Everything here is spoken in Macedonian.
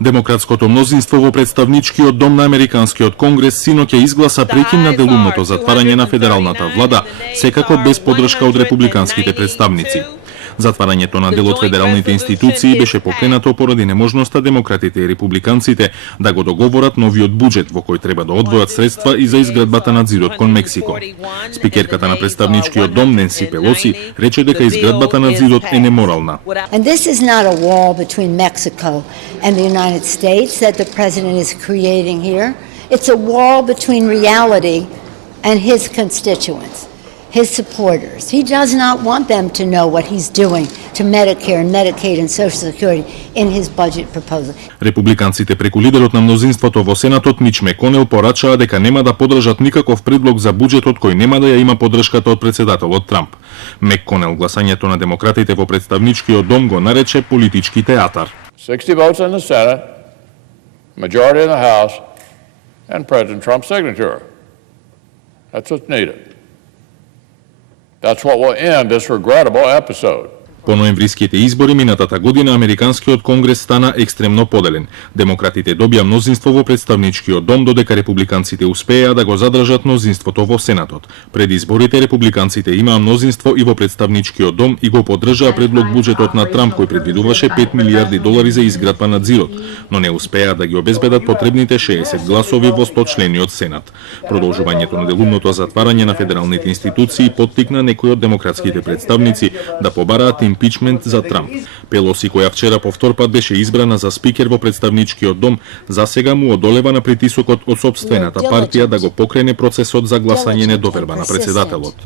Демократското мнозинство во представничкиот дом на Американскиот конгрес синоќа изгласа прекин на делумното затварање на федералната влада, секако без поддршка од републиканските представници. Затварањето на дел од федералните институции беше покренато поради неможноста демократите и републиканците да го договорат новиот буџет во кој треба да одвојат средства и за изградбата на зидот кон Мексико. Спикерката на представничкиот дом Ненси Пелоси рече дека изградбата на зидот е неморална. And this is not a wall between Mexico and the United States that the president is creating here. It's a wall between reality and his constituents, his supporters. He does not want them to know what he's doing to Medicare and Medicaid and Social Security in his budget proposal. Републиканците преку лидерот на мнозинството во Сенатот Мич Меконел порачаа дека нема да поддржат никаков предлог за буџетот кој нема да ја има поддршката од претседателот Трамп. Меконел гласањето на демократите во представничкиот дом го нарече политички театар. 60 votes in the Senate, majority in the House, and President Trump's signature. That's what's needed. That's what will end this regrettable episode. По ноемвриските избори минатата година Американскиот конгрес стана екстремно поделен. Демократите добија мнозинство во представничкиот дом, додека републиканците успеа да го задржат мнозинството во Сенатот. Пред изборите републиканците имаа мнозинство и во представничкиот дом и го поддржаа предлог буџетот на Трамп кој предвидуваше $5 милиарди за изградба на зидот, но не успеа да ги обезбедат потребните 60 гласови во 100-члениот Сенат. Продолжувањето на делумното затварање на федералните институции поттикна некои од демократските представници да побараат импичмент за Трамп. Пелоси, која вчера по втор пат беше избрана за спикер во представничкиот дом, засега му одолева на притисокот од сопствената партија да го покрене процесот за гласање недоверба на претседателот.